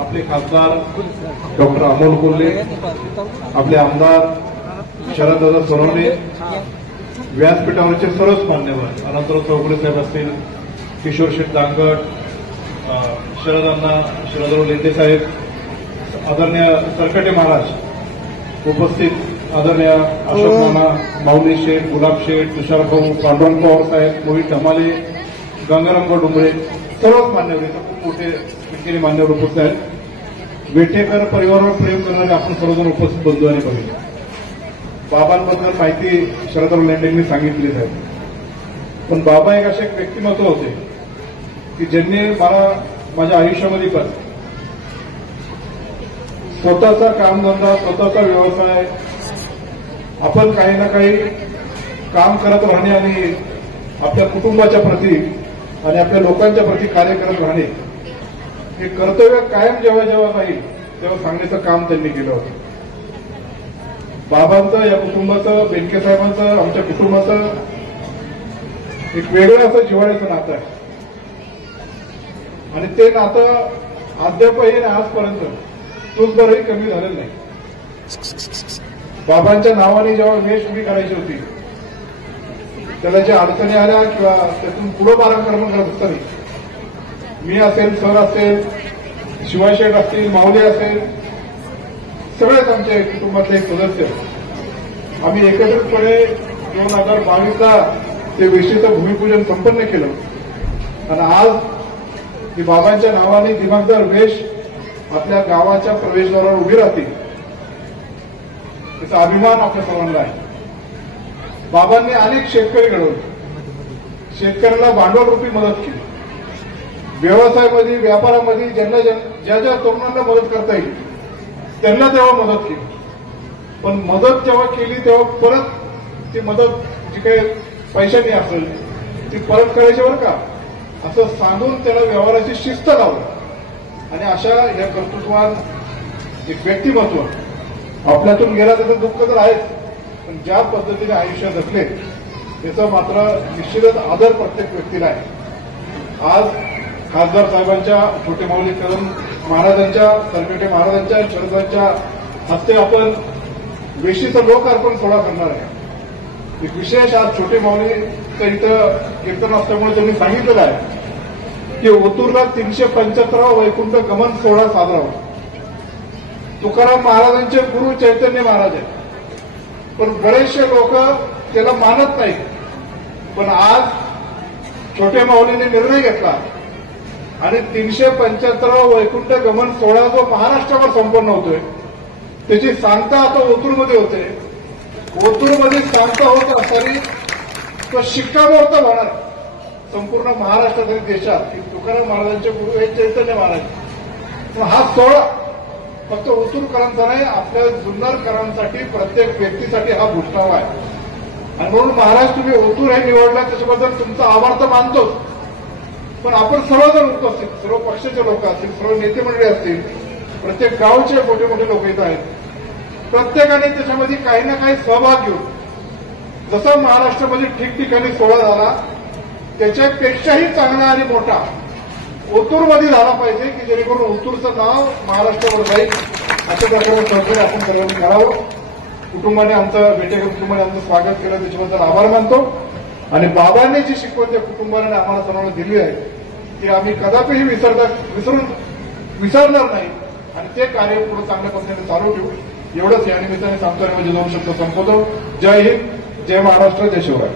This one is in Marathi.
आपले खासदार डॉक्टर अमोल कोल्हे, आपले आमदार शरददादा सोनवणे, व्यासपीठावरचे सर्वच मान्यवर अनंतराव चौगुले साहेब असतील, किशोर शेठ दांगट, शरदराव लेंदे साहेब, आदरणीय सरकटे महाराज उपस्थित, आदरणीय अशोक नाना, माऊली शेठ, गुलाब शेठ, तुषार भाऊ, पांडुरंग पवार साहेब, मोहित धमाले, गंगारामराव डोंगरे, सर्वच मान्यवर खूप मोठे विखेरी मान्यवर उपस्थित आहेत. वेठेकर परिवारावर प्रेम करणारे आपण सर्वजण उपस्थित बंधू आणि बघितले. बाबांबद्दल माहिती शरदराव लेंडेंनी सांगितलीच आहे, पण बाबा एक असे व्यक्तिमत्व होते की ज्यांनी मला माझ्या आयुष्यामध्ये पण स्वतःचा कामधंदा, स्वतःचा व्यवसाय, आपण काही ना काही काम करत राहणे आणि आपल्या कुटुंबाच्या प्रती आणि आपल्या लोकांच्या प्रती कार्य करत राहणे, हे कर्तव्य कायम जेव्हा जेव्हा राहील तेव्हा सांगण्याचं काम त्यांनी केलं होतं. बाबांचं, या कुटुंबाचं, बेनके साहेबांचं, आमच्या कुटुंबाचं एक वेगळं असं जिव्हाळ्याचं नातं आहे आणि ते नातं अद्यापही आजपर्यंत तुझभरही कमी झालेलं नाही. बाबांच्या नावाने जेव्हा वेश उभी करायची होती, त्याला ज्या अडचणी आल्या किंवा त्यातून पुढं पाराक्रमण करत असताना मी असेल, सर असेल, शिवाशेठ असतील, माऊली असेल, सगळेच आमच्या कुटुंबातले एक सदस्य आम्ही एकत्रितपणे 2022ला ते वेशीचं भूमिपूजन संपन्न केलं आणि आज ही बाबांच्या नावाने दिमागदार वेश आपल्या गावाच्या प्रवेशद्वारावर उभी राहतील, त्याचा अभिमान आपल्या सर्वांना आहे. बाबांनी अनेक शेतकरी घडवले, शेतकऱ्याला भांडवल रूपी मदत केली, व्यवसायामध्ये, व्यापारामध्ये ज्या ज्या तरुणांना मदत करता येईल त्यांना तेव्हा मदत केली. पण मदत जेव्हा केली तेव्हा परत ती मदत जी काही पैशांनी असेल ती परत करायची बरं का, असं सांगून त्याला व्यवहाराची शिस्त लावली आणि अशा या कर्तृत्वान एक व्यक्तिमत्व आपल्यातून गेला त्याचं दुःख तर आहेच, पण ज्या पद्धतीने आयुष्य जगले त्याचा मात्र निश्चितच आदर प्रत्येक व्यक्तीला आहे. आज खासदार साहेबांच्या, छोटे माऊली कदम महाराजांच्या, सरकटे महाराजांच्या, शरदांच्या हस्ते आपण वेशीचं लोकार्पण सोहळा करणार आहे. एक विशेष आज छोटे माऊलीचं इथं कीर्तन असल्यामुळे त्यांनी सांगितलेलं आहे की ओतूरला 375 वैकुंठ गमन सोहळा साजरा होतो. तुकाराम महाराजांचे गुरु चैतन्य महाराज आहेत, पण बरेचसे लोक त्याला मानत नाहीत. पण आज छोटे माऊलीने निर्णय घेतला आणि 375 वैकुंठ गमन सोहळा जो महाराष्ट्रावर संपन्न होतोय त्याची सांगता आता ओतूरमध्ये होते. ओतूरमध्ये सांगता होत असताना तो शिक्कामोर्तब होणार संपूर्ण महाराष्ट्रात आणि देशात की तुकाराम महाराजांचे गुरु हे चैतन्य महाराज. पण हा सोहळा फक्त ओतूरकरांचा नाही, आपल्या जुन्नरकरांसाठी, प्रत्येक व्यक्तीसाठी हा भूषणावा आहे. आणि म्हणून महाराज तुम्ही ओतूर हे निवडला त्याच्याबद्दल तुमचा आभार तर मानतोच, पण आपण सर्वजण उपस्थित, सर्व पक्षाचे लोक असतील, सर्व नेते मंडळी असतील, प्रत्येक गावचे मोठे मोठे लोक इथं आहेत, प्रत्येकाने त्याच्यामध्ये काही ना काही सहभाग घेऊन जसा महाराष्ट्रामध्ये ठिकठिकाणी सोहळा झाला त्याच्यापेक्षाही चांगला आणि मोठा ओतूरमध्ये झाला पाहिजे की जेणेकरून ओतूरचं नाव महाराष्ट्रावर जाईल. अशा प्रकारे सहकार्य आपण सर्वांनी करावं. कुटुंबाने आमचं, बेटेकर कुटुंबाने आमचं स्वागत केलं त्याच्याबद्दल आभार मानतो आणि बाबांनी जी शिकवण त्या कुटुंबाने आम्हाला सर्वांना दिली आहे ती आम्ही कदापिही विसरणार नाही आणि ते कार्य पुढे चांगल्या पद्धतीने चालू ठेवू. एवढंच या निमित्ताने सांगतो आणि माझे 2 शब्द संपवतो. जय हिंद, जय महाराष्ट्र, जय शिवराय.